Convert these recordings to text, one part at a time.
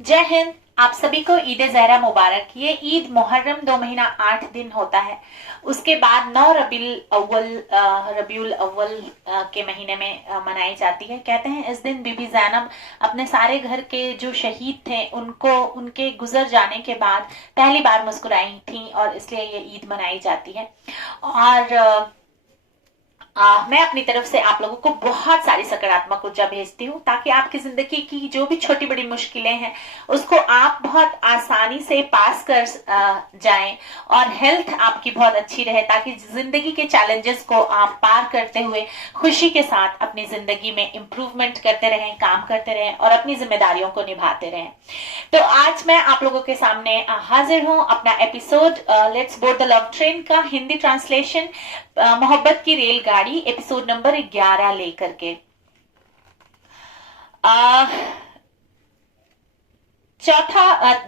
जय हिंद। आप सभी को ईद जहरा मुबारक। ये ईद मुहर्रम 2 महीना 8 दिन होता है। उसके बाद 9 रबीउल अव्वल के महीने में मनाई जाती है। कहते हैं इस दिन बीबी जैनब अपने सारे घर के जो शहीद थे उनको उनके गुजर जाने के बाद पहली बार मुस्कुराई थी और इसलिए ये ईद मनाई जाती है। और मैं अपनी तरफ से आप लोगों को बहुत सारी सकारात्मक ऊर्जा भेजती हूँ ताकि आपकी जिंदगी की जो भी छोटी बड़ी मुश्किलें हैं उसको आप बहुत आसानी से पास कर जाएं और हेल्थ आपकी बहुत अच्छी रहे ताकि जिंदगी के चैलेंजेस को आप पार करते हुए खुशी के साथ अपनी जिंदगी में इम्प्रूवमेंट करते रहें, काम करते रहें और अपनी जिम्मेदारियों को निभाते रहें। तो आज मैं आप लोगों के सामने हाजिर हूँ अपना episode let's board the love train का हिंदी ट्रांसलेशन मोहब्बत की रेलगाड़ी एपिसोड नंबर 11 लेकर के।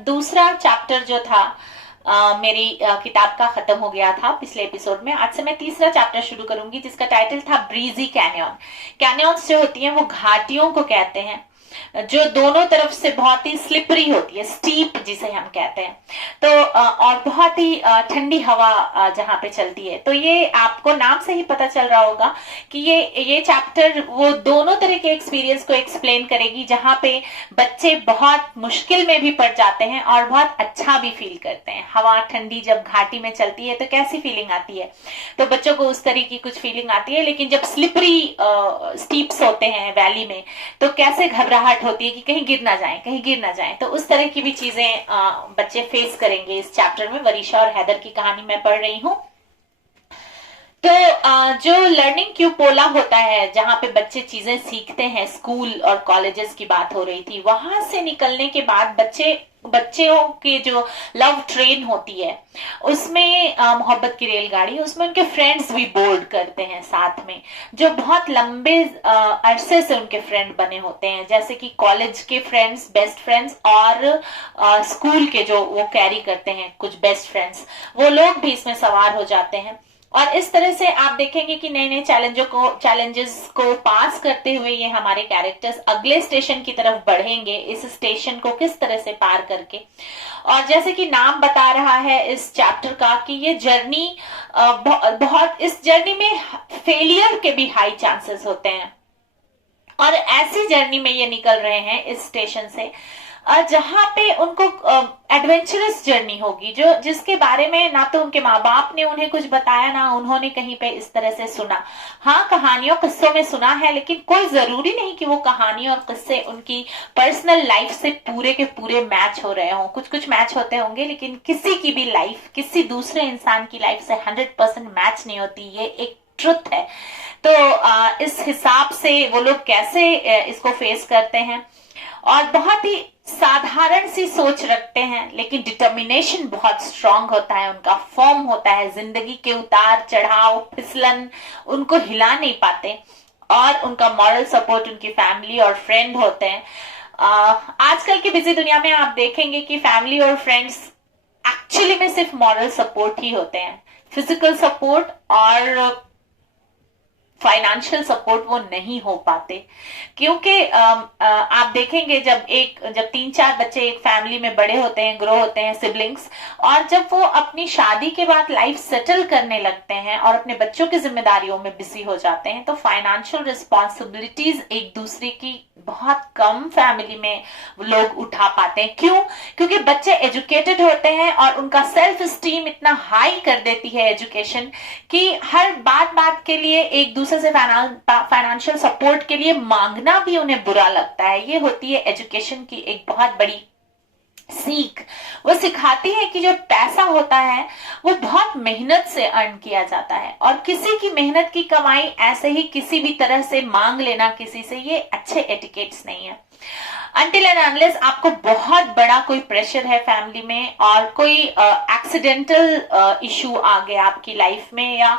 दूसरा चैप्टर जो था मेरी किताब का खत्म हो गया था पिछले एपिसोड में। आज से मैं तीसरा चैप्टर शुरू करूंगी जिसका टाइटल था ब्रीजी कैन्यन। कैन्यन्स जो होती हैं वो घाटियों को कहते हैं जो दोनों तरफ से बहुत ही स्लिपरी होती है, स्टीप जिसे हम कहते हैं। तो और बहुत ही ठंडी हवा जहां पे चलती है। तो ये आपको नाम से ही पता चल रहा होगा कि ये चैप्टर वो दोनों तरह के एक्सपीरियंस को एक्सप्लेन करेगी जहां पे बच्चे बहुत मुश्किल में भी पड़ जाते हैं और बहुत अच्छा भी फील करते हैं। हवा ठंडी जब घाटी में चलती है तो कैसी फीलिंग आती है, तो बच्चों को उस तरह की कुछ फीलिंग आती है। लेकिन जब स्लिपरी स्टीप्स होते हैं वैली में तो कैसे घबराहट होती है कि कहीं गिर ना जाए, कहीं गिर ना जाए। तो उस तरह की भी चीजें बच्चे फेस करेंगे इस चैप्टर में। वरीशा और हैदर की कहानी मैं पढ़ रही हूँ। तो जो लर्निंग क्यूपोला होता है जहां पे बच्चे चीजें सीखते हैं, स्कूल और कॉलेजेस की बात हो रही थी, वहां से निकलने के बाद बच्चों की जो लव ट्रेन होती है उसमें मोहब्बत की रेलगाड़ी, उसमें उनके फ्रेंड्स भी बोर्ड करते हैं साथ में, जो बहुत लंबे अरसे से उनके फ्रेंड बने होते हैं। जैसे कि कॉलेज के फ्रेंड्स, बेस्ट फ्रेंड्स, और स्कूल के जो वो कैरी करते हैं कुछ बेस्ट फ्रेंड्स, वो लोग भी इसमें सवार हो जाते हैं। और इस तरह से आप देखेंगे कि नए नए चैलेंजेस को पास करते हुए ये हमारे कैरेक्टर्स अगले स्टेशन की तरफ बढ़ेंगे, इस स्टेशन को किस तरह से पार करके। और जैसे कि नाम बता रहा है इस चैप्टर का कि ये जर्नी बहुत, इस जर्नी में फेलियर के भी हाई चांसेस होते हैं और ऐसी जर्नी में ये निकल रहे हैं इस स्टेशन से जहां पे उनको एडवेंचरस जर्नी होगी, जो जिसके बारे में ना तो उनके माँ बाप ने उन्हें कुछ बताया, ना उन्होंने कहीं पे इस तरह से सुना। हाँ, कहानियों किस्सों में सुना है, लेकिन कोई जरूरी नहीं कि वो कहानी और किस्से उनकी पर्सनल लाइफ से पूरे के पूरे मैच हो रहे हों। कुछ कुछ मैच होते होंगे, लेकिन किसी की भी लाइफ किसी दूसरे इंसान की लाइफ से 100% मैच नहीं होती। ये एक ट्रुथ है। तो इस हिसाब से वो लोग कैसे इसको फेस करते हैं और बहुत ही साधारण सी सोच रखते हैं, लेकिन डिटर्मिनेशन बहुत स्ट्रांग होता है उनका, फर्म होता है। जिंदगी के उतार चढ़ाव, फिसलन उनको हिला नहीं पाते। और उनका मॉरल सपोर्ट उनकी फैमिली और फ्रेंड होते हैं। आजकल की बिजी दुनिया में आप देखेंगे कि फैमिली और फ्रेंड्स एक्चुअली में सिर्फ मॉरल सपोर्ट ही होते हैं। फिजिकल सपोर्ट और फाइनेंशियल सपोर्ट वो नहीं हो पाते, क्योंकि आप देखेंगे जब 3-4 बच्चे एक फैमिली में बड़े होते हैं, ग्रो होते हैं, सिबलिंग्स, और जब वो अपनी शादी के बाद लाइफ सेटल करने लगते हैं और अपने बच्चों की जिम्मेदारियों में बिजी हो जाते हैं, तो फाइनेंशियल रिस्पॉन्सिबिलिटीज एक दूसरे की बहुत कम फैमिली में लोग उठा पाते हैं। क्यों? क्योंकि बच्चे एजुकेटेड होते हैं और उनका सेल्फ स्टीम इतना हाई कर देती है एजुकेशन कि हर बात के लिए एक दूसरे से फाइनेंशियल सपोर्ट के लिए मांगना भी उन्हें बुरा लगता है। ये होती है एजुकेशन की एक बहुत बड़ी सीख। वो सिखाती है कि जो पैसा होता है वो बहुत मेहनत से अर्न किया जाता है और किसी की मेहनत की कमाई ऐसे ही किसी भी तरह से मांग लेना किसी से, ये अच्छे एटिकेट्स नहीं है। अनटिल एंड अनलेस आपको बहुत बड़ा कोई प्रेशर है फैमिली में और कोई एक्सीडेंटल इशू आ गया आपकी लाइफ में, या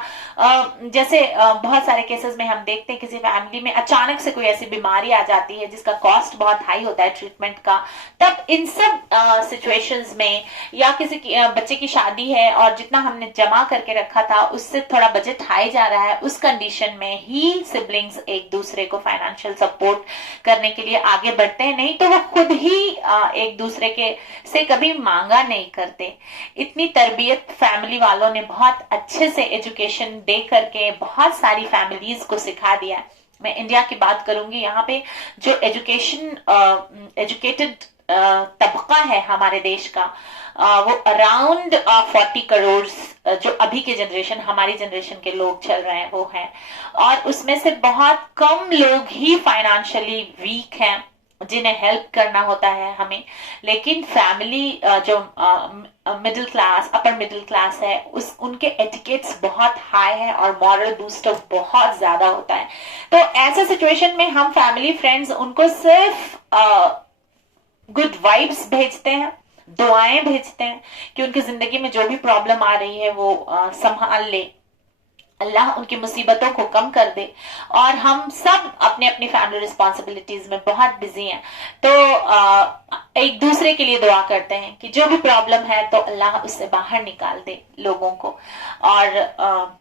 जैसे बहुत सारे केसेस में हम देखते हैं किसी फैमिली में अचानक से कोई ऐसी बीमारी आ जाती है जिसका कॉस्ट बहुत हाई होता है ट्रीटमेंट का, तब इन सब सिचुएशंस में, या किसी बच्चे की शादी है और जितना हमने जमा करके रखा था उससे थोड़ा बजट हाई जा रहा है, उस कंडीशन में ही सिबलिंग्स एक दूसरे को फाइनेंशियल सपोर्ट करने के लिए आगे बढ़ते हैं। नहीं तो वो खुद ही एक दूसरे के से कभी मांगा नहीं करते। इतनी तरबियत फैमिली वालों ने बहुत अच्छे से एजुकेशन दे करके बहुत सारी फैमिलीज को सिखा दिया है। मैं इंडिया की बात करूंगी, यहाँ पे जो एजुकेटेड तबका है हमारे देश का, वो अराउंड 40 करोड़ जो अभी के जनरेशन, हमारी जनरेशन के लोग चल रहे हैं वो हैं। और उसमें से बहुत कम लोग ही फाइनेंशियली वीक हैं जिन्हें हेल्प करना होता है हमें। लेकिन फैमिली जो middle class, upper middle class है, उनके एटिकेट्स बहुत हाई है और मॉरल बूस्टर बहुत ज्यादा होता है। तो ऐसे सिचुएशन में हम फैमिली फ्रेंड्स उनको सिर्फ गुड वाइब्स भेजते हैं, दुआएं भेजते हैं कि उनकी जिंदगी में जो भी प्रॉब्लम आ रही है वो संभाल ले, अल्लाह उनकी मुसीबतों को कम कर दे। और हम सब अपने अपनी फैमिली रिस्पॉन्सिबिलिटीज में बहुत बिजी हैं, तो एक दूसरे के लिए दुआ करते हैं कि जो भी प्रॉब्लम है तो अल्लाह उससे बाहर निकाल दे लोगों को। और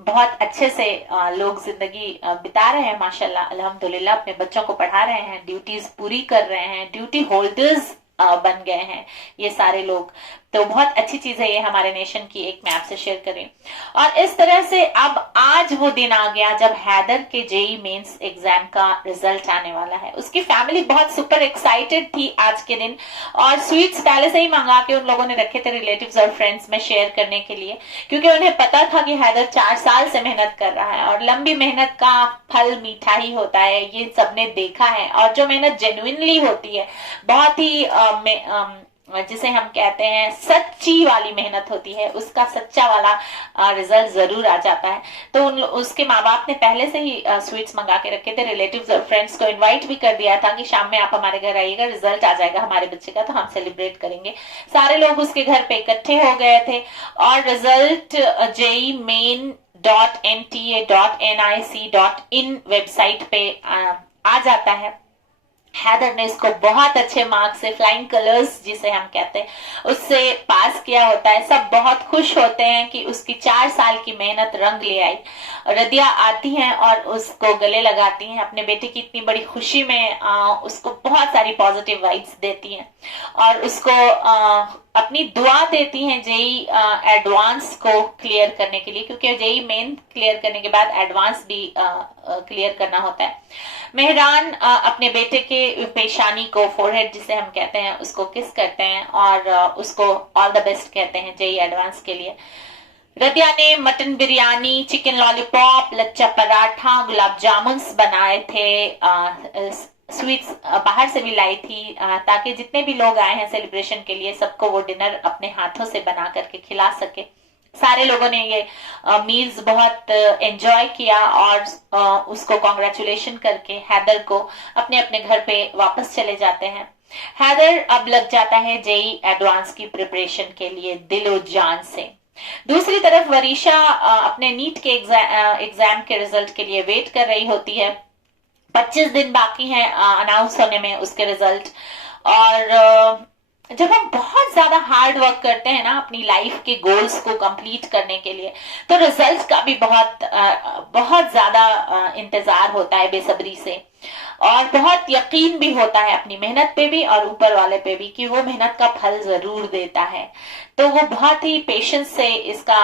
बहुत अच्छे से लोग जिंदगी बिता रहे हैं माशाल्लाह, अल्हम्दुलिल्लाह। अपने बच्चों को पढ़ा रहे हैं, ड्यूटीज पूरी कर रहे हैं, ड्यूटी होल्डर्स बन गए हैं ये सारे लोग। तो बहुत अच्छी चीज है ये हमारे नेशन की, एक मैं आपसे शेयर करें। और इस तरह से अब आज वो दिन आ गया जब हैदर के जेई मेंस एग्जाम का रिजल्ट आने वाला है। उसकी फैमिली बहुत सुपर एक्साइटेड थी आज के दिन, और स्वीट्स पहले से ही मंगा के उन लोगों ने रखे थे रिलेटिव्स और फ्रेंड्स में शेयर करने के लिए, क्योंकि उन्हें पता था कि हैदर 4 साल से मेहनत कर रहा है और लंबी मेहनत का फल मीठा ही होता है, ये सबने देखा है। और जो मेहनत जेन्युइनली होती है, बहुत ही जिसे हम कहते हैं सच्ची वाली मेहनत होती है, उसका सच्चा वाला रिजल्ट जरूर आ जाता है। तो उसके माँ बाप ने पहले से ही स्वीट्स मंगा के रखे थे, रिलेटिव्स और फ्रेंड्स को इनवाइट भी कर दिया था कि शाम में आप हमारे घर आइएगा, रिजल्ट आ जाएगा हमारे बच्चे का तो हम सेलिब्रेट करेंगे। सारे लोग उसके घर पे इकट्ठे हो गए थे और रिजल्ट JEE-main.nta.nic.in वेबसाइट पे आ जाता है। हैदर ने इसको बहुत अच्छे मार्क्स से, फ्लाइंग कलर्स जिसे हम कहते हैं, उससे पास किया होता है। सब बहुत खुश होते हैं कि उसकी 4 साल की मेहनत रंग ले आई। रदिया आती हैं और उसको गले लगाती हैं, अपने बेटे की इतनी बड़ी खुशी में उसको बहुत सारी पॉजिटिव वाइब्स देती हैं और उसको अपनी दुआ देती हैं जेई एडवांस को क्लियर करने के लिए, क्योंकि जेई मेन क्लियर करने के बाद एडवांस भी क्लियर करना होता है। मेहरान अपने बेटे के पेशानी को, फोरहेड जिसे हम कहते हैं, उसको किस करते हैं और उसको ऑल द बेस्ट कहते हैं जेई एडवांस के लिए। रदिया ने mutton biryani, chicken lollipop, lachha paratha, गुलाब जामुन्स बनाए थे, स्वीट्स बाहर से भी लाई थी, ताकि जितने भी लोग आए हैं सेलिब्रेशन के लिए सबको वो डिनर अपने हाथों से बना करके खिला सके। सारे लोगों ने ये मील्स बहुत एंजॉय किया और उसको कॉन्ग्रेचुलेशन करके हैदर को अपने अपने घर पे वापस चले जाते हैं। हैदर अब लग जाता है जेई एडवांस की प्रिपरेशन के लिए दिलो जान से। दूसरी तरफ वरीशा अपने नीट के एग्जाम के रिजल्ट के लिए वेट कर रही होती है। 25 दिन बाकी हैं अनाउंस होने में उसके रिजल्ट। और जब हम बहुत ज्यादा हार्ड वर्क करते हैं ना अपनी लाइफ के गोल्स को कंप्लीट करने के लिए, तो रिजल्ट का भी बहुत ज्यादा इंतजार होता है बेसब्री से, और बहुत यकीन भी होता है अपनी मेहनत पे भी और ऊपर वाले पे भी कि वो मेहनत का फल जरूर देता है। तो वो बहुत ही पेशेंस से इसका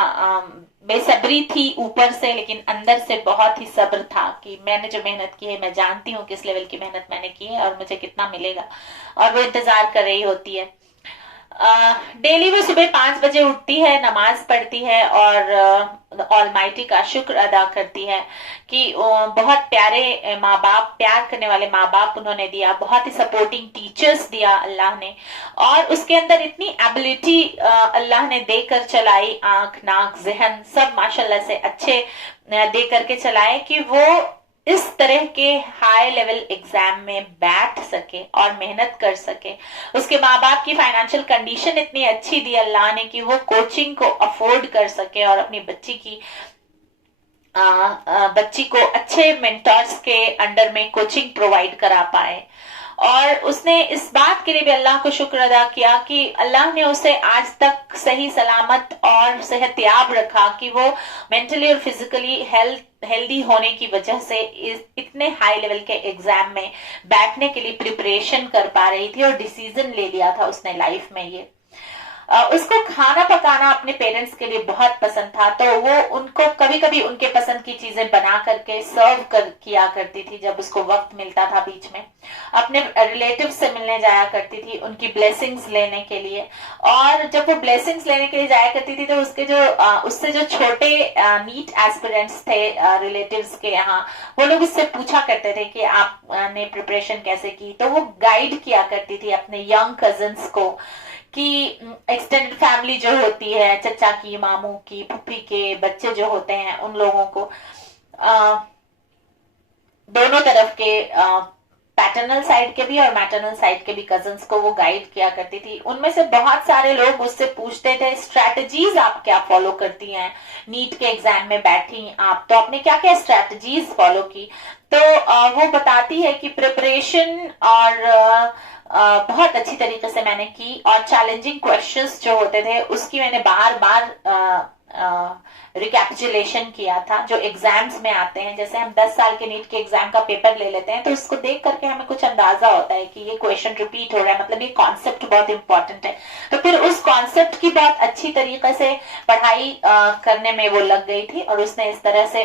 बेसब्री थी ऊपर से, लेकिन अंदर से बहुत ही सब्र था कि मैंने जो मेहनत की है, मैं जानती हूँ किस लेवल की मेहनत मैंने की है और मुझे कितना मिलेगा, और वो इंतजार कर रही होती है। डेली वो सुबह 5 बजे उठती है, नमाज पढ़ती है और ऑलमाइटी का शुक्र अदा करती है कि बहुत प्यारे माँ बाप, प्यार करने वाले माँ बाप उन्होंने दिया, बहुत ही सपोर्टिंग टीचर्स दिया अल्लाह ने, और उसके अंदर इतनी एबिलिटी अल्लाह ने देकर चलाई, आंख नाक जहन सब माशाल्लाह से अच्छे दे करके चलाए कि वो इस तरह के हाई लेवल एग्जाम में बैठ सके और मेहनत कर सके। उसके माँ बाप की फाइनेंशियल कंडीशन इतनी अच्छी दी अल्लाह ने कि वो कोचिंग को अफोर्ड कर सके और अपनी बच्ची को अच्छे मेंटर्स के अंडर में कोचिंग प्रोवाइड करा पाए। और उसने इस बात के लिए भी अल्लाह को शुक्र अदा किया कि अल्लाह ने उसे आज तक सही सलामत और सेहतयाब रखा कि वो मेंटली और फिजिकली हेल्दी होने की वजह से इतने हाई लेवल के एग्जाम में बैठने के लिए प्रिपरेशन कर पा रही थी और डिसीजन ले लिया था उसने लाइफ में ये। उसको खाना पकाना अपने पेरेंट्स के लिए बहुत पसंद था, तो वो उनको कभी कभी उनके पसंद की चीजें बना करके सर्व किया करती थी जब उसको वक्त मिलता था बीच में। अपने रिलेटिव से मिलने जाया करती थी उनकी ब्लेसिंग्स लेने के लिए, और जब वो ब्लेसिंग्स लेने के लिए जाया करती थी तो उससे जो छोटे नीट एस्पिरेंट्स थे रिलेटिव्स के यहाँ, वो लोग उससे पूछा करते थे कि आपने प्रिपरेशन कैसे की, तो वो गाइड किया करती थी अपने यंग कजिन्स को कि एक्सटेंडेड फैमिली जो होती है, चचा की, मामू की, पुप्पी के बच्चे जो होते हैं, उन लोगों को दोनों तरफ के पैटर्नल साइड के भी और मैटरनल साइड के भी कजन्स को वो गाइड किया करती थी। उनमें से बहुत सारे लोग उससे पूछते थे स्ट्रैटेजीज आप क्या फॉलो करती हैं, नीट के एग्जाम में बैठी आप तो आपने क्या क्या स्ट्रैटेजीज फॉलो की। तो वो बताती है कि प्रिपरेशन और बहुत अच्छी तरीके से मैंने की, और चैलेंजिंग क्वेश्चंस जो होते थे उसकी मैंने बार बार रिकैपिचुलेशन किया था जो एग्जाम्स में आते हैं। जैसे हम 10 साल के नीट के एग्जाम का पेपर ले लेते हैं तो उसको देख करके हमें कुछ अंदाजा होता है कि ये क्वेश्चन रिपीट हो रहा है, मतलब ये कॉन्सेप्ट बहुत इंपॉर्टेंट है। तो फिर उस कॉन्सेप्ट की बहुत अच्छी तरीके से पढ़ाई करने में वो लग गई थी और उसने इस तरह से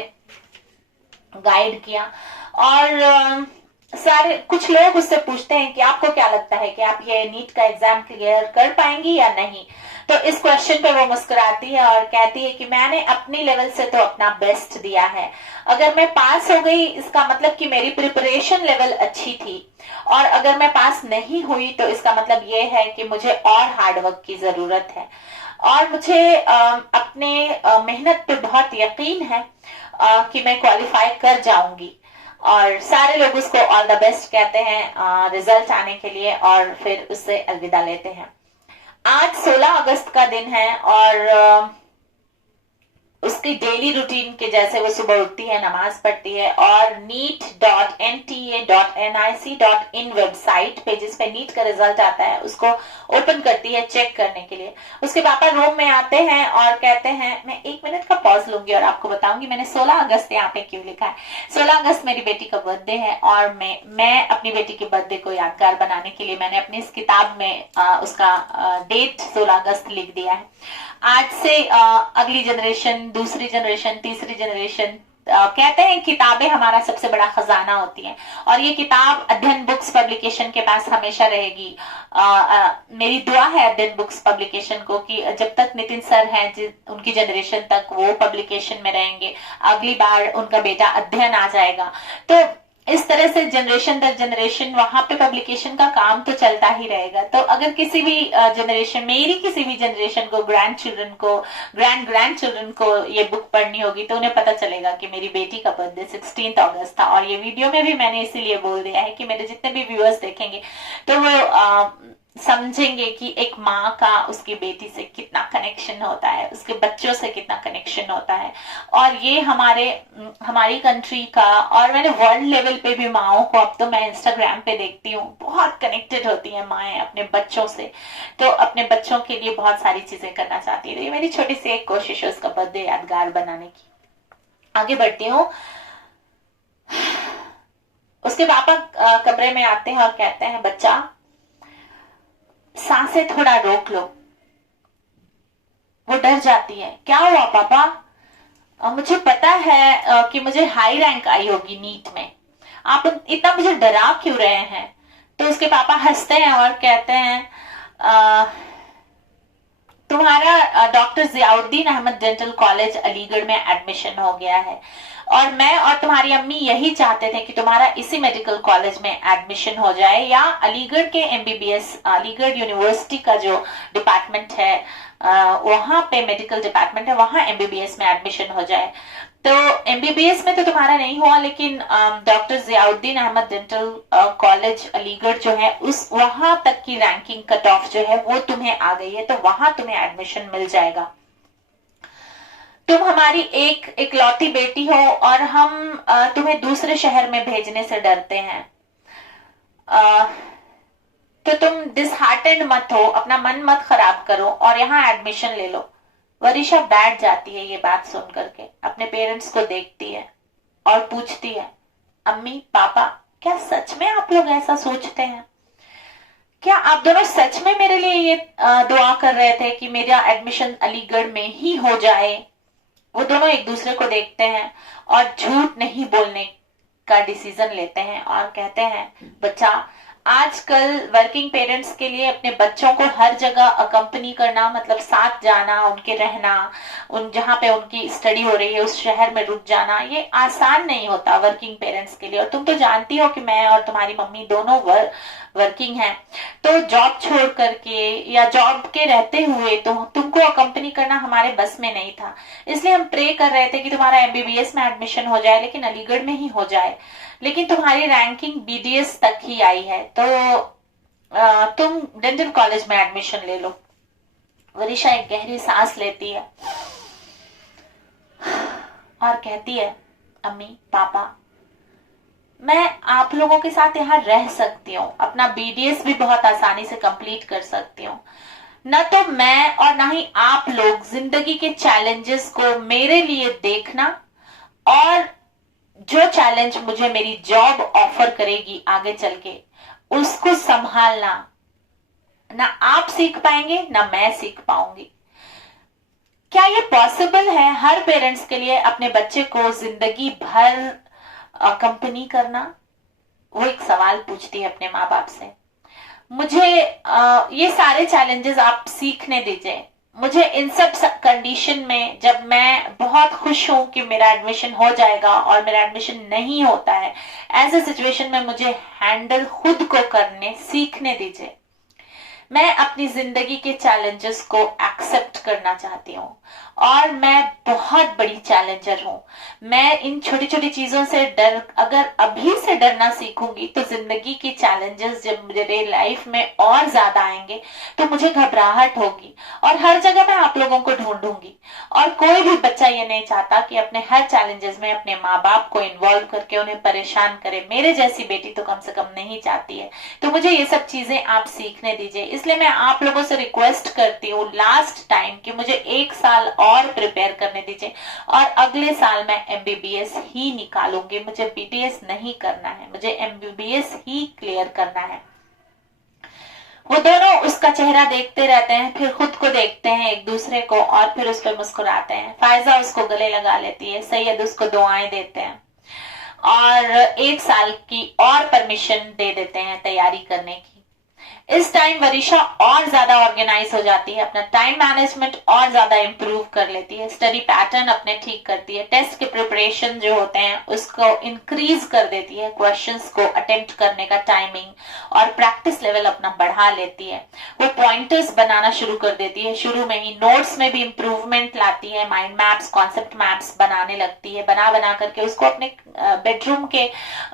गाइड किया। और कुछ लोग उससे पूछते हैं कि आपको क्या लगता है कि आप ये नीट का एग्जाम क्लियर कर पाएंगी या नहीं, तो इस क्वेश्चन पे वो मुस्कुराती है और कहती है कि मैंने अपनी लेवल से तो अपना बेस्ट दिया है, अगर मैं पास हो गई इसका मतलब कि मेरी प्रिपरेशन लेवल अच्छी थी, और अगर मैं पास नहीं हुई तो इसका मतलब ये है कि मुझे और हार्डवर्क की जरूरत है, और मुझे अपने मेहनत पे बहुत यकीन है कि मैं क्वालिफाई कर जाऊंगी। और सारे लोग उसको ऑल द बेस्ट कहते हैं रिजल्ट आने के लिए, और फिर उससे अलविदा लेते हैं। आज 16 अगस्त का दिन है और उसकी डेली रूटीन के जैसे वो सुबह उठती है, नमाज पढ़ती है और neet.nta.nic.in वेबसाइट पे जिस पे नीट का रिजल्ट आता है उसको ओपन करती है चेक करने के लिए। उसके पापा रूम में आते हैं और कहते हैं, मैं 1 मिनट का पॉज लूंगी और आपको बताऊंगी मैंने 16 अगस्त यहाँ पे क्यों लिखा है। 16 अगस्त मेरी बेटी का बर्थडे है और मैं अपनी बेटी के बर्थडे को यादगार बनाने के लिए मैंने अपनी इस किताब में उसका डेट 16 अगस्त लिख दिया है। आज से अगली जनरेशन, दूसरी जनरेशन, तीसरी जनरेशन कहते हैं किताबें हमारा सबसे बड़ा खजाना होती हैं, और ये किताब अध्ययन बुक्स पब्लिकेशन के पास हमेशा रहेगी। मेरी दुआ है अध्ययन बुक्स पब्लिकेशन को कि जब तक नितिन सर हैं उनकी जनरेशन तक वो पब्लिकेशन में रहेंगे, अगली बार उनका बेटा अध्ययन आ जाएगा, तो इस तरह से जनरेशन दर जनरेशन वहां पे पब्लिकेशन का काम तो चलता ही रहेगा। तो अगर किसी भी जनरेशन, मेरी किसी भी जनरेशन को, ग्रैंड चिल्ड्रन को ये बुक पढ़नी होगी तो उन्हें पता चलेगा कि मेरी बेटी का बर्थडे 16 अगस्त था। और ये वीडियो में भी मैंने इसीलिए बोल दिया है कि मेरे जितने भी व्यूअर्स देखेंगे तो वो समझेंगे कि एक माँ का उसकी बेटी से कितना कनेक्शन होता है, उसके बच्चों से कितना कनेक्शन होता है। और ये हमारी कंट्री का, और मैंने वर्ल्ड लेवल पे भी माओं को, अब तो मैं इंस्टाग्राम पे देखती हूँ, बहुत कनेक्टेड होती हैं माएं अपने बच्चों से, तो अपने बच्चों के लिए बहुत सारी चीजें करना चाहती है। तो ये मेरी छोटी सी एक कोशिश है उसका बर्थडे यादगार बनाने की। आगे बढ़ती हूँ। उसके पापा कमरे में आते हैं और कहते हैं, बच्चा सांसें थोड़ा रोक लो। वो डर जाती है, क्या हुआ पापा? मुझे पता है कि मुझे हाई रैंक आई होगी नीट में, आप इतना मुझे डरा क्यों रहे हैं? तो उसके पापा हंसते हैं और कहते हैं, तुम्हारा doctor Ziauddin Ahmad dental college Aligarh में एडमिशन हो गया है, और मैं और तुम्हारी अम्मी यही चाहते थे कि तुम्हारा इसी मेडिकल कॉलेज में एडमिशन हो जाए, या अलीगढ़ के एमबीबीएस, अलीगढ़ यूनिवर्सिटी का जो डिपार्टमेंट है वहां पे मेडिकल डिपार्टमेंट है, वहां एमबीबीएस में एडमिशन हो जाए। तो एमबीबीएस में तो तुम्हारा नहीं हुआ, लेकिन doctor Ziauddin Ahmad dental college Aligarh जो है उस वहां तक की रैंकिंग कट ऑफ जो है वो तुम्हें आ गई है, तो वहां तुम्हें एडमिशन मिल जाएगा। तुम हमारी एक इकलौती बेटी हो और हम तुम्हें दूसरे शहर में भेजने से डरते हैं। अ, तो तुम डिसहार्टेंड मत हो, अपना मन मत खराब करो और यहाँ एडमिशन ले लो। वरिशा बैठ जाती है ये बात सुन करके, अपने पेरेंट्स को देखती है और पूछती है, अम्मी पापा, क्या सच में आप लोग ऐसा सोचते हैं? क्या आप दोनों सच में मेरे लिए ये दुआ कर रहे थे कि मेरा एडमिशन अलीगढ़ में ही हो जाए? वो दोनों एक दूसरे को देखते हैं और झूठ नहीं बोलने का डिसीजन लेते हैं और कहते हैं, बच्चा, आजकल वर्किंग पेरेंट्स के लिए अपने बच्चों को हर जगह अकंपनी करना, मतलब साथ जाना, उनके रहना, उन जहां पे उनकी स्टडी हो रही है उस शहर में रुक जाना, ये आसान नहीं होता वर्किंग पेरेंट्स के लिए। और तुम तो जानती हो कि मैं और तुम्हारी मम्मी दोनों वर्किंग हैं, तो जॉब छोड़ करके या जॉब के रहते हुए तो तुमको अकंपनी करना हमारे बस में नहीं था। इसलिए हम प्रे कर रहे थे कि तुम्हारा एमबीबीएस में एडमिशन हो जाए, लेकिन अलीगढ़ में ही हो जाए। लेकिन तुम्हारी रैंकिंग बीडीएस तक ही आई है, तो तुम डेंटल कॉलेज में एडमिशन ले लो। वरिशा एक गहरी सांस लेती है और कहती है, अम्मी पापा, मैं आप लोगों के साथ यहाँ रह सकती हूँ, अपना बीडीएस भी बहुत आसानी से कंप्लीट कर सकती हूँ। न तो मैं और ना ही आप लोग जिंदगी के चैलेंजेस को मेरे लिए देखना और जो चैलेंज मुझे मेरी जॉब ऑफर करेगी आगे चल के उसको संभालना, ना आप सीख पाएंगे ना मैं सीख पाऊंगी। क्या ये पॉसिबल है हर पेरेंट्स के लिए अपने बच्चे को जिंदगी भर कंपनी करना? वो एक सवाल पूछती है अपने माँ बाप से। मुझे ये सारे चैलेंजेस आप सीखने दीजिए। मुझे इन सब कंडीशन में, जब मैं बहुत खुश हूं कि मेरा एडमिशन हो जाएगा और मेरा एडमिशन नहीं होता है, ऐसे सिचुएशन में मुझे हैंडल खुद को करने सीखने दीजिए। मैं अपनी जिंदगी के चैलेंजेस को एक्सेप्ट करना चाहती हूँ और मैं बहुत बड़ी चैलेंजर हूँ। मैं इन छोटी छोटी चीजों से अगर अभी से डरना सीखूंगी तो जिंदगी की चैलेंजेस जब मेरे लाइफ में और ज्यादा आएंगे तो मुझे घबराहट होगी और हर जगह मैं आप लोगों को ढूंढूंगी। और कोई भी बच्चा ये नहीं चाहता कि अपने हर चैलेंजेस में अपने माँ बाप को इन्वॉल्व करके उन्हें परेशान करे। मेरे जैसी बेटी तो कम से कम नहीं चाहती है। तो मुझे ये सब चीजें आप सीखने दीजिए। इसलिए मैं आप लोगों से रिक्वेस्ट करती हूँ लास्ट टाइम कि मुझे 1 साल और प्रिपेयर करने दीजिए और अगले साल मैं एमबीबीएस ही निकालूंगी। मुझे बीटीएस नहीं करना है, मुझे एमबीबीएस ही क्लियर करना है। वो दोनों उसका चेहरा देखते रहते हैं, फिर खुद को देखते हैं एक दूसरे को और फिर उस पर मुस्कुराते हैं। फायजा उसको गले लगा लेती है, सैयद उसको दुआएं देते हैं और 1 साल की और परमिशन दे देते हैं तैयारी करने की। इस टाइम वरिशा और ज्यादा ऑर्गेनाइज हो जाती है, अपना टाइम मैनेजमेंट और ज्यादा इंप्रूव कर लेती है, स्टडी पैटर्न अपने ठीक करती है, टेस्ट के प्रिपरेशन जो होते हैं उसको इंक्रीज कर देती है, क्वेश्चंस को अटेम्प्ट करने का टाइमिंग और प्रैक्टिस लेवल अपना बढ़ा लेती है। वो पॉइंटर्स बनाना शुरू कर देती है, शुरू में ही नोट्स में भी इंप्रूवमेंट लाती है, माइंड मैप्स, कॉन्सेप्ट मैप्स बनाने लगती है। बना बना करके उसको अपने बेडरूम के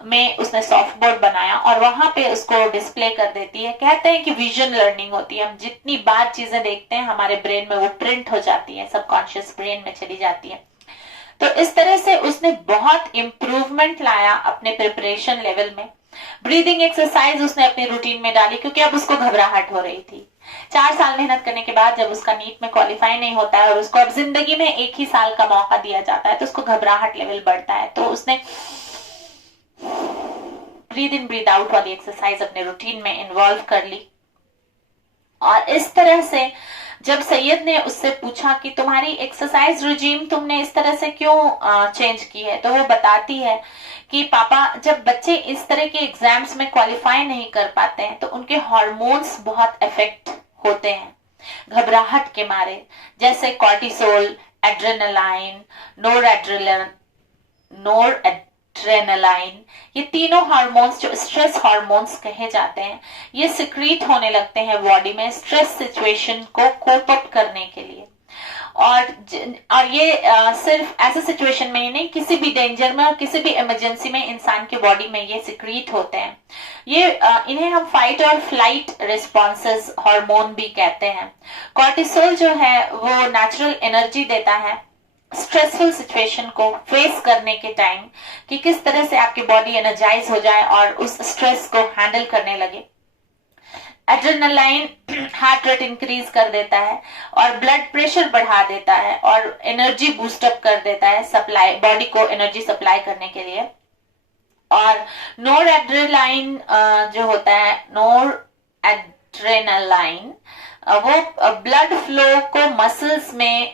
में उसने सॉफ्ट बोर्ड बनाया और वहां पे उसको डिस्प्ले कर देती है। कहते हैं कि विजन लर्निंग होती है, हम जितनी बार चीजें देखते हैं हमारे ब्रेन में वो प्रिंट हो जाती है, सबकॉन्शियस ब्रेन में चली जाती है। तो इस तरह से उसने बहुत इंप्रूवमेंट लाया अपने प्रिपरेशन लेवल में। ब्रीदिंग एक्सरसाइज उसने अपने रूटीन में डाली क्योंकि अब उसको घबराहट हो रही थी। 4 साल मेहनत करने के बाद जब उसका नीट में क्वालिफाई नहीं होता है और उसको अब जिंदगी में 1 ही साल का मौका दिया जाता है तो उसको घबराहट लेवल बढ़ता है। तो उसने ब्रीद इन ब्रीद आउट वाली एक्सरसाइज अपने रूटीन में इन्वॉल्व कर ली। और इस तरह से जब सैयद ने उससे पूछा कि तुम्हारी एक्सरसाइज रिजीम तुमने इस तरह से क्यों चेंज की है, तो वो बताती है कि पापा, जब बच्चे इस तरह के एग्जाम्स में क्वालिफाई नहीं कर पाते हैं तो उनके हार्मोन्स बहुत इफेक्ट होते हैं घबराहट के मारे, जैसे कॉर्टिसोल, एड्रेनालाइन, नोरएड्रेनालाइन, ये तीनों हार्मोन्स जो स्ट्रेस हार्मोन्स कहे जाते हैं, ये सिक्रीट होने लगते हैं बॉडी में स्ट्रेस सिचुएशन को कोप अप करने के लिए। और ये सिर्फ ऐसे सिचुएशन में ही नहीं, किसी भी डेंजर में और किसी भी इमरजेंसी में इंसान के बॉडी में ये सिक्रीट होते हैं। ये इन्हें हम फाइट और फ्लाइट रिस्पॉन्सेस हार्मोन भी कहते हैं। कॉर्टिसोल जो है वो नेचुरल एनर्जी देता है स्ट्रेसफुल सिचुएशन को फेस करने के टाइम कि किस तरह से आपकी बॉडी एनर्जाइज हो जाए और उस स्ट्रेस को हैंडल करने लगे। एड्रेनालाइन हार्ट रेट इंक्रीज कर देता है और ब्लड प्रेशर बढ़ा देता है और एनर्जी बूस्टअप कर देता है, सप्लाई बॉडी को एनर्जी सप्लाई करने के लिए। और नोर एड्रेनालाइन जो होता है, नोर एड्रेनालाइन वो ब्लड फ्लो को मसल्स में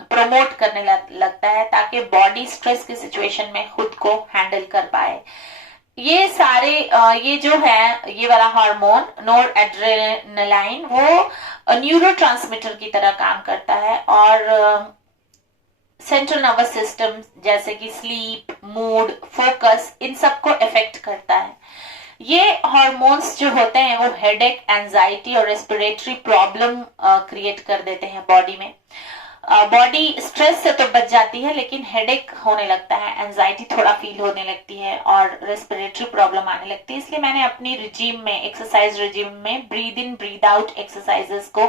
प्रमोट करने लगता है ताकि बॉडी स्ट्रेस की सिचुएशन में खुद को हैंडल कर पाए। ये सारे ये जो है ये वाला हार्मोन नोर एड्रेनालाइन वो न्यूरोट्रांसमीटर की तरह काम करता है और सेंट्रल नर्वस सिस्टम जैसे कि स्लीप, मूड, फोकस, इन सबको इफेक्ट करता है। ये हार्मोन्स जो होते हैं वो हेडेक, एंजाइटी और रेस्पिरेटरी प्रॉब्लम क्रिएट कर देते हैं बॉडी में। बॉडी स्ट्रेस से तो बच जाती है लेकिन हेडेक होने लगता है, एंजाइटी थोड़ा फील होने लगती है और रेस्पिरेटरी प्रॉब्लम आने लगती है। इसलिए मैंने अपनी रिजीम में, एक्सरसाइज रिजीम में breathe in breathe out exercises को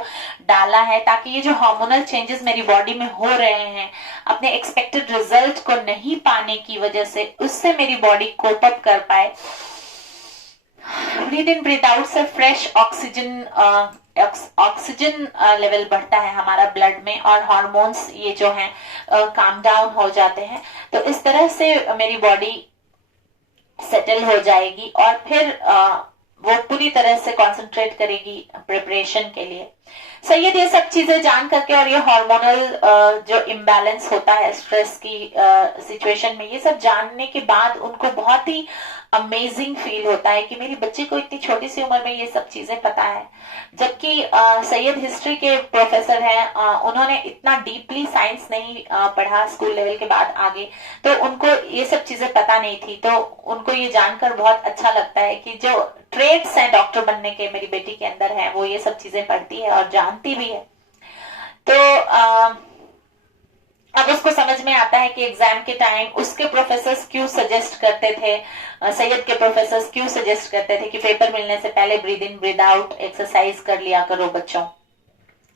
डाला है ताकि ये जो हार्मोनल चेंजेस मेरी बॉडी में हो रहे हैं अपने एक्सपेक्टेड रिजल्ट को नहीं पाने की वजह से उससे मेरी बॉडी कोप अप कर पाए। ब्रीद इन ब्रीद आउट से फ्रेश ऑक्सीजन लेवल बढ़ता है हमारा ब्लड में और हार्मोन्स ये जो हैं काम डाउन हो जाते हैं। तो इस तरह से मेरी बॉडी सेटल हो जाएगी और फिर वो पूरी तरह से कंसंट्रेट करेगी प्रिपरेशन के लिए। सैयद ये सब चीजें जान करके और ये हार्मोनल जो इम्बैलेंस होता है स्ट्रेस की सिचुएशन में, ये सब जानने के बाद उनको बहुत ही अमेजिंग फील होता है कि मेरी बच्ची को इतनी छोटी सी उम्र में ये सब चीजें पता है। जबकि सैयद हिस्ट्री के प्रोफेसर हैं, उन्होंने इतना डीपली साइंस नहीं पढ़ा स्कूल लेवल के बाद आगे, तो उनको ये सब चीजें पता नहीं थी। तो उनको ये जानकर बहुत अच्छा लगता है कि जो ट्रेड्स हैं डॉक्टर बनने के मेरी बेटी के अंदर है वो ये सब चीजें पढ़ती है और जानती भी है। तो अब उसको समझ में आता है कि एग्जाम के टाइम उसके प्रोफेसर्स क्यों सजेस्ट करते थे, सैयद के प्रोफेसर्स क्यों सजेस्ट करते थे कि पेपर मिलने से पहले breathe in breathe out exercise कर लिया करो बच्चों,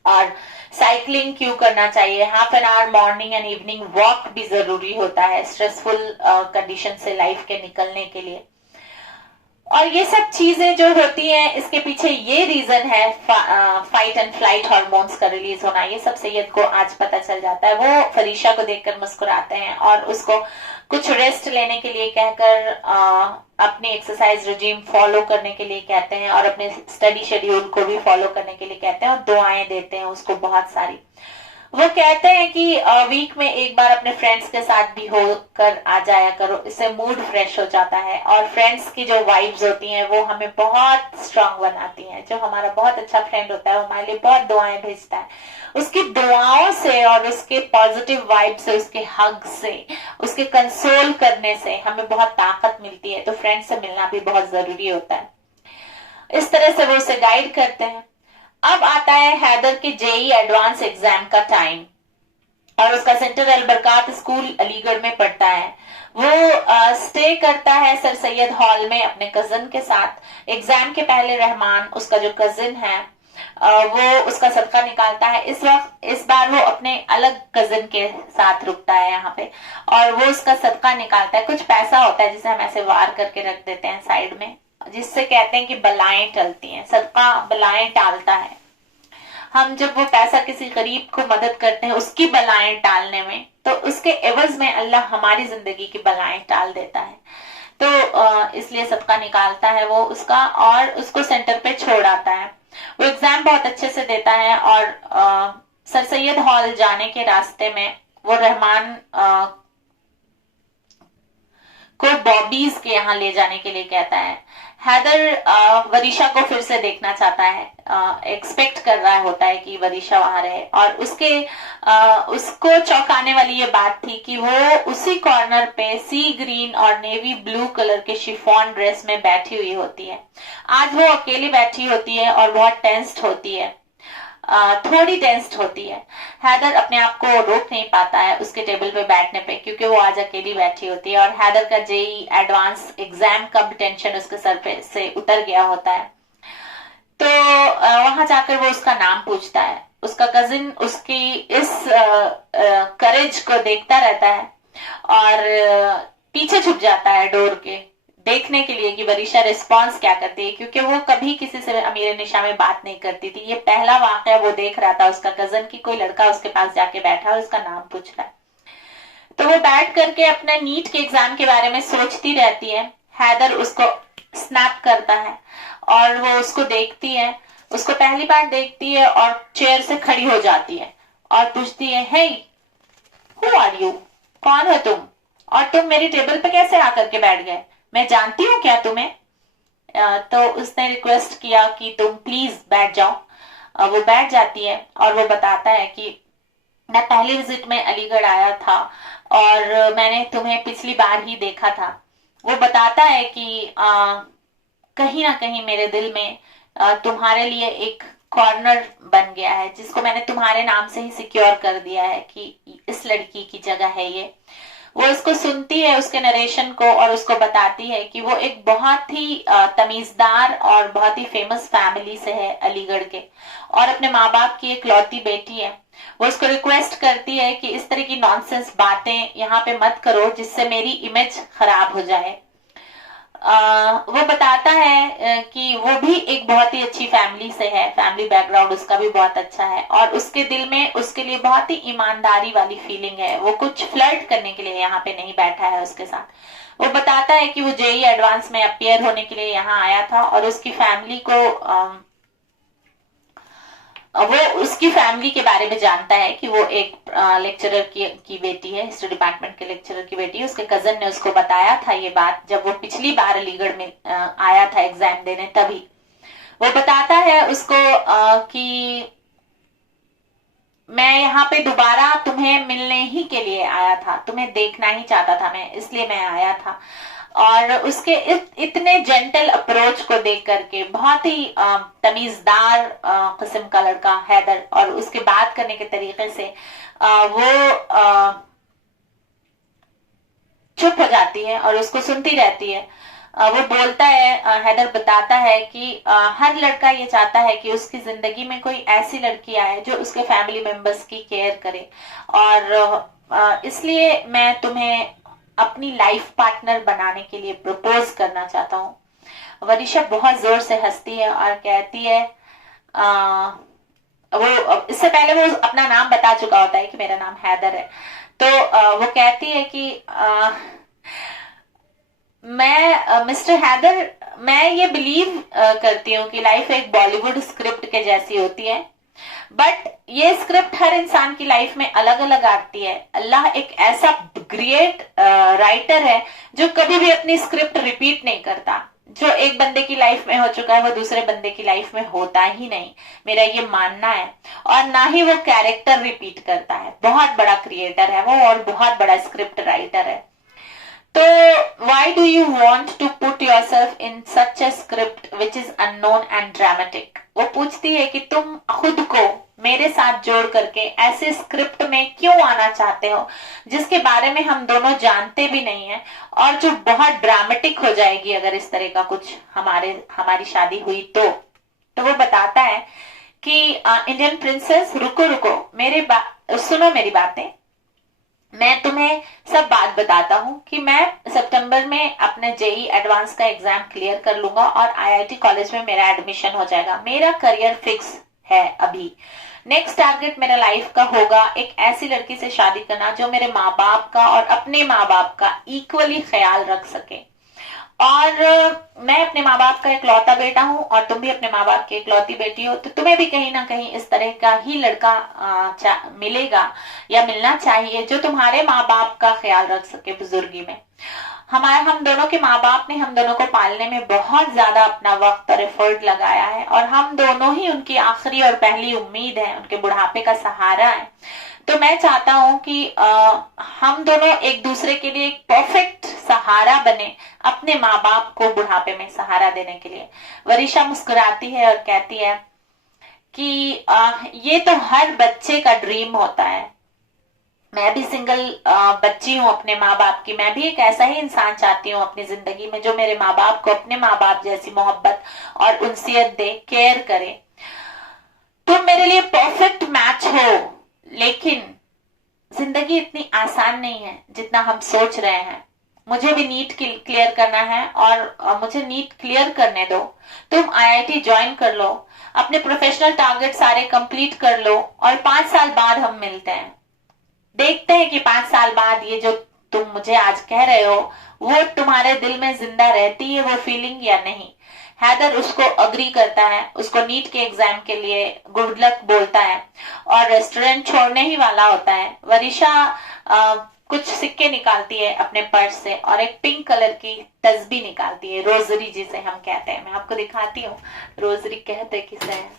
और साइकिलिंग क्यों करना चाहिए, half an hour morning and evening walk भी जरूरी होता है स्ट्रेसफुल कंडीशन से लाइफ के निकलने के लिए। और ये सब चीजें जो होती हैं इसके पीछे ये रीजन है फाइट एंड फ्लाइट हार्मोन्स का रिलीज होना। ये सब सैयद को आज पता चल जाता है। वो फरीशा को देखकर मुस्कुराते हैं और उसको कुछ रेस्ट लेने के लिए कहकर अपनी एक्सरसाइज रिजीम फॉलो करने के लिए कहते हैं और अपने स्टडी शेड्यूल को भी फॉलो करने के लिए कहते हैं और दुआएं देते हैं उसको बहुत सारी। वो कहते हैं कि वीक में एक बार अपने फ्रेंड्स के साथ भी होकर आ जाया करो, इससे मूड फ्रेश हो जाता है और फ्रेंड्स की जो वाइब्स होती हैं वो हमें बहुत स्ट्रांग बनाती हैं। जो हमारा बहुत अच्छा फ्रेंड होता है वो हमारे लिए बहुत दुआएं भेजता है, उसकी दुआओं से और उसके पॉजिटिव वाइब से, उसके हग से, उसके कंसोल करने से हमें बहुत ताकत मिलती है। तो फ्रेंड से मिलना भी बहुत जरूरी होता है। इस तरह से वो उसे गाइड करते हैं। अब आता है हैदर के जेई एडवांस एग्जाम का टाइम और उसका सेंटर अलबरकात स्कूल अलीगढ़ में पढ़ता है। वो स्टे करता है सर सैयद हॉल में अपने कजन के साथ। एग्जाम के पहले रहमान उसका जो कजिन है वो उसका सदका निकालता है। इस बार वो अपने अलग कजिन के साथ रुकता है यहाँ पे और वो उसका सदका निकालता है। कुछ पैसा होता है जिसे हम ऐसे वार करके रख देते हैं साइड में, जिससे कहते हैं कि बलाएं टलती हैं। सदका बलाएं टालता है। हम जब वो पैसा किसी गरीब को मदद करते हैं उसकी बलाएं टालने में, तो उसके एवज में अल्लाह हमारी जिंदगी की बलाएं टाल देता है। तो इसलिए सदका निकालता है वो उसका और उसको सेंटर पे छोड़ आता है। वो एग्जाम बहुत अच्छे से देता है और सर सैयद हॉल जाने के रास्ते में वो रहमान को बॉबीज के यहाँ ले जाने के लिए कहता है। हैदर वरीशा को फिर से देखना चाहता है, एक्सपेक्ट कर रहा होता है कि वरीशा वहां रहे और उसको चौंकाने वाली ये बात थी कि वो उसी कॉर्नर पे सी ग्रीन और नेवी ब्लू कलर के शिफॉन ड्रेस में बैठी हुई होती है। आज वो अकेली बैठी होती है और बहुत टेंस्ड होती है, थोड़ी टेंस्ड होती है। हैदर अपने आप को रोक नहीं पाता है उसके टेबल पे बैठने पे क्योंकि वो आज अकेली बैठी होती है और हैदर का जेई एडवांस एग्जाम का भी टेंशन उसके सर पे से उतर गया होता है। तो वहां जाकर वो उसका नाम पूछता है उसका कजिन उसकी इस करेज को देखता रहता है और पीछे छुप जाता है डोर के, देखने के लिए कि वरीशा रिस्पॉन्स क्या करती है, क्योंकि वो कभी किसी से अमीर निशा में बात नहीं करती थी। ये पहला वाकया वो देख रहा था उसका कजन की कोई लड़का उसके पास जाके बैठा और उसका नाम पूछ रहा है। तो वो बैठ करके अपने नीट के एग्जाम के बारे में सोचती रहती है। हैदर उसको स्नैप करता है और वो उसको देखती है, उसको पहली बार देखती है और चेयर से खड़ी हो जाती है और पूछती है, हे हु आर यू, कौन हो तुम, और तुम मेरी टेबल पे कैसे आकर के बैठ गए, मैं जानती हूँ क्या तुम्हें। तो उसने रिक्वेस्ट किया कि तुम प्लीज बैठ जाओ। वो बैठ जाती है और वो बताता है कि मैं पहली विजिट में अलीगढ़ आया था और मैंने तुम्हें पिछली बार ही देखा था। वो बताता है कि कहीं ना कहीं मेरे दिल में तुम्हारे लिए एक कॉर्नर बन गया है, जिसको मैंने तुम्हारे नाम से ही सिक्योर कर दिया है कि इस लड़की की जगह है ये। वो इसको सुनती है, उसके नरेशन को, और उसको बताती है कि वो एक बहुत ही तमीजदार और बहुत ही फेमस फैमिली से है अलीगढ़ के, और अपने माँ बाप की एक लौती बेटी है। वो उसको रिक्वेस्ट करती है कि इस तरह की नॉनसेंस बातें यहाँ पे मत करो जिससे मेरी इमेज खराब हो जाए। वो बताता है कि वो भी एक बहुत ही अच्छी फैमिली से है, फैमिली बैकग्राउंड उसका भी बहुत अच्छा है, और उसके दिल में उसके लिए बहुत ही ईमानदारी वाली फीलिंग है। वो कुछ फ्लर्ट करने के लिए यहाँ पे नहीं बैठा है उसके साथ। वो बताता है कि वो जेई एडवांस में अपियर होने के लिए यहाँ आया था और उसकी फैमिली को वो उसकी फैमिली के बारे में जानता है कि वो एक लेक्चरर की बेटी है, हिस्ट्री डिपार्टमेंट के लेक्चरर की बेटी है। उसके कजन ने उसको बताया था ये बात जब वो पिछली बार अलीगढ़ में आया था एग्जाम देने, तभी। वो बताता है उसको कि मैं यहाँ पे दोबारा तुम्हें मिलने ही के लिए आया था, तुम्हें देखना ही चाहता था मैं, इसलिए मैं आया था। और उसके इतने जेंटल अप्रोच को देख करके, बहुत ही तमीजदार किस्म का लड़का हैदर, और उसके बात करने के तरीके से वो चुप हो जाती है और उसको सुनती रहती है। वो बोलता है, हैदर बताता है कि हर लड़का ये चाहता है कि उसकी जिंदगी में कोई ऐसी लड़की आए जो उसके फैमिली मेंबर्स की केयर करे, और इसलिए मैं तुम्हें अपनी लाइफ पार्टनर बनाने के लिए प्रपोज करना चाहता हूँ। वरीशा बहुत जोर से हंसती है और कहती है, वो इससे पहले वो अपना नाम बता चुका होता है कि मेरा नाम हैदर है। तो वो कहती है कि मैं मिस्टर हैदर, मैं ये बिलीव करती हूँ कि लाइफ एक बॉलीवुड स्क्रिप्ट के जैसी होती है, बट ये स्क्रिप्ट हर इंसान की लाइफ में अलग अलग आती है। अल्लाह एक ऐसा ग्रेट राइटर है जो कभी भी अपनी स्क्रिप्ट रिपीट नहीं करता। जो एक बंदे की लाइफ में हो चुका है वो दूसरे बंदे की लाइफ में होता ही नहीं, मेरा ये मानना है। और ना ही वो कैरेक्टर रिपीट करता है। बहुत बड़ा क्रिएटर है वो और बहुत बड़ा स्क्रिप्ट राइटर है। तो why do you want to put yourself in such a script which is unknown and dramatic? वो पूछती है कि तुम खुद को मेरे साथ जोड़ करके ऐसे स्क्रिप्ट में क्यों आना चाहते हो जिसके बारे में हम दोनों जानते भी नहीं है, और जो बहुत ड्रामेटिक हो जाएगी अगर इस तरह का कुछ हमारी शादी हुई तो वो बताता है कि इंडियन प्रिंसेस, रुको रुको, सुनो मेरी बातें। मैं तुम्हें सब बात बताता हूँ कि मैं सितंबर में अपने जेई एडवांस का एग्जाम क्लियर कर लूंगा और आईआईटी कॉलेज में मेरा एडमिशन हो जाएगा। मेरा करियर फिक्स है अभी। नेक्स्ट टारगेट मेरा लाइफ का होगा एक ऐसी लड़की से शादी करना जो मेरे माँ बाप का और अपने माँ बाप का इक्वली ख्याल रख सके। और मैं अपने माँ बाप का इकलौता बेटा हूँ और तुम भी अपने माँ बाप की इकलौती बेटी हो, तो तुम्हें भी कहीं ना कहीं इस तरह का ही लड़का मिलेगा या मिलना चाहिए जो तुम्हारे माँ बाप का ख्याल रख सके बुजुर्गी में। हम दोनों के माँ बाप ने हम दोनों को पालने में बहुत ज्यादा अपना वक्त और एफर्ट लगाया है, और हम दोनों ही उनकी आखिरी और पहली उम्मीद है, उनके बुढ़ापे का सहारा है। तो मैं चाहता हूं कि हम दोनों एक दूसरे के लिए एक परफेक्ट सहारा बने, अपने माँ बाप को बुढ़ापे में सहारा देने के लिए। वरीशा मुस्कुराती है और कहती है कि ये तो हर बच्चे का ड्रीम होता है। मैं भी सिंगल बच्ची हूँ अपने माँ बाप की। मैं भी एक ऐसा ही इंसान चाहती हूँ अपनी जिंदगी में जो मेरे माँ बाप को अपने माँ बाप जैसी मोहब्बत और उनसियत दे, केयर करे। तुम मेरे लिए परफेक्ट आसान नहीं है जितना हम सोच रहे हैं। मुझे भी नीट क्लियर करना है और मुझे नीट क्लियर करने दो। तुम आईआईटी ज्वाइन कर लो, अपने प्रोफेशनल टारगेट सारे कंप्लीट कर लो और 5 साल बाद हम मिलते हैं। देखते हैं कि 5 साल बाद ये जो तुम मुझे आज कह रहे हो वो तुम्हारे दिल में जिंदा रहती है वो फीलिंग या नहीं। हैदर उसको अग्री करता है, उसको नीट के एग्जाम के लिए गुड लक बोलता है और रेस्टोरेंट छोड़ने ही वाला होता है। वरिशा कुछ सिक्के निकालती है अपने पर्स से और एक पिंक कलर की तस्बीह निकालती है, रोजरी जिसे हम कहते हैं। मैं आपको दिखाती हूँ रोजरी कहते किसे है।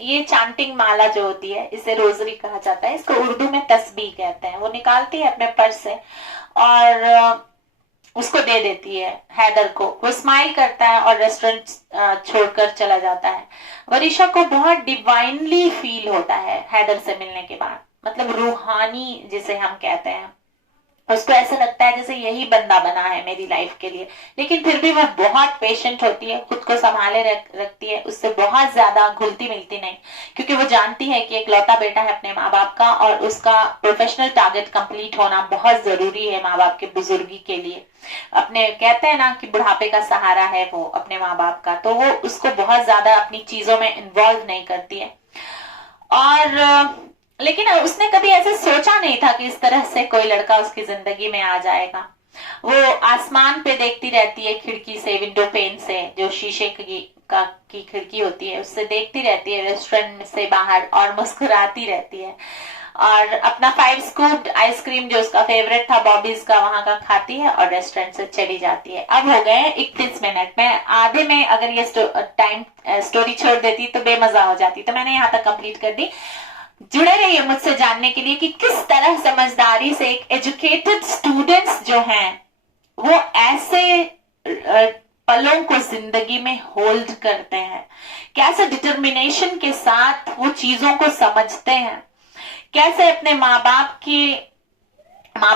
ये चांटिंग माला जो होती है इसे रोजरी कहा जाता है, इसको उर्दू में तस्बीह कहते हैं। वो निकालती है अपने पर्स से और उसको दे देती है हैदर को। वो स्माइल करता है और रेस्टोरेंट छोड़कर चला जाता है। वरिशा को बहुत डिवाइनली फील होता है हैदर से मिलने के बाद, मतलब रूहानी जिसे हम कहते हैं। उसको ऐसा लगता है जैसे यही बंदा बना है मेरी लाइफ के लिए। लेकिन फिर भी वो बहुत पेशेंट होती है, खुद को संभाले रखती है, उससे बहुत ज्यादा घुलती मिलती नहीं, क्योंकि वो जानती है कि एक लौता बेटा है अपने माँ बाप का और उसका प्रोफेशनल टारगेट कंप्लीट होना बहुत जरूरी है माँ बाप के बुजुर्गी के लिए। अपने कहते हैं ना कि बुढ़ापे का सहारा है वो अपने माँ बाप का, तो वो उसको बहुत ज्यादा अपनी चीजों में इन्वॉल्व नहीं करती है। और लेकिन उसने कभी ऐसे सोचा नहीं था कि इस तरह से कोई लड़का उसकी जिंदगी में आ जाएगा। वो आसमान पे देखती रहती है खिड़की से, विंडो पेन से, जो शीशे की खिड़की होती है उससे देखती रहती है रेस्टोरेंट से बाहर और मुस्कुराती रहती है और अपना 5 स्कूप आइसक्रीम जो उसका फेवरेट था बॉबीज का वहां का खाती है और रेस्टोरेंट से चली जाती है। अब हो गए 31 मिनट। मैं आधे में अगर ये स्टोरी छोड़ देती तो बेमजा हो जाती, तो मैंने यहाँ तक कंप्लीट कर दी। जुड़े रहिए मुझसे जानने के लिए कि किस तरह समझदारी से एक एजुकेटेड स्टूडेंट्स जो हैं वो ऐसे पलों को जिंदगी में होल्ड करते हैं, कैसे डिटर्मिनेशन के साथ वो चीजों को समझते हैं, कैसे अपने माँ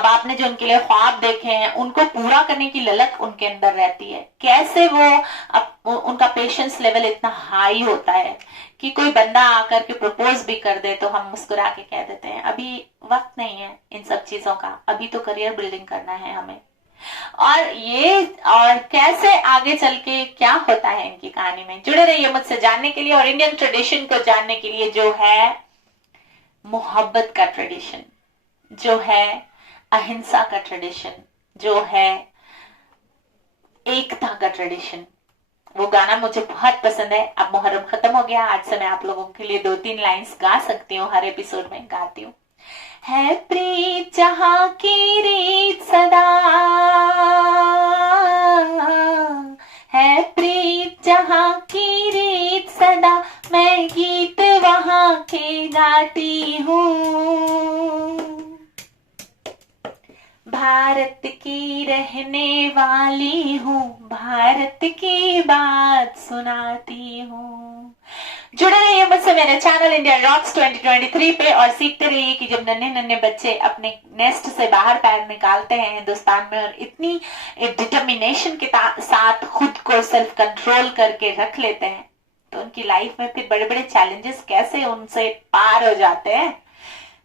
बाप ने जो उनके लिए ख्वाब देखे हैं उनको पूरा करने की ललक उनके अंदर रहती है, कैसे वो उनका पेशेंस लेवल इतना हाई होता है कि कोई बंदा आकर के प्रपोज भी कर दे तो हम मुस्कुरा के कह देते हैं अभी वक्त नहीं है इन सब चीजों का, अभी तो करियर बिल्डिंग करना है हमें। और कैसे आगे चल के क्या होता है इनकी कहानी में। जुड़े रहिए मुझसे जानने के लिए और इंडियन ट्रेडिशन को जानने के लिए, जो है मोहब्बत का ट्रेडिशन, जो है अहिंसा का ट्रेडिशन, जो है एकता का ट्रेडिशन। वो गाना मुझे बहुत पसंद है। अब मुहर्रम खत्म हो गया, आज से मैं आप लोगों के लिए 2-3 लाइंस गा सकती हूँ, हर एपिसोड में गाती हूँ। है प्रीत जहां की रीत सदा, है प्रीत जहां की रीत सदा, मैं गीत वहां के गाती हूँ। भारत की रहने वाली हूँ, भारत की बात सुनाती हूँ। जुड़े रहिए मुझसे मेरे चैनल इंडिया रॉक्स 2023 पे और सीखते रहिए कि जब नन्हे नन्हे बच्चे अपने नेस्ट से बाहर पैर निकालते हैं हिंदुस्तान में और इतनी डिटर्मिनेशन के साथ खुद को सेल्फ कंट्रोल करके रख लेते हैं, तो उनकी लाइफ में फिर बड़े बड़े चैलेंजेस कैसे उनसे पार हो जाते हैं।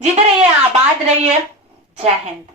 जीते रहिए, आबाद रहिए। जय हिंद।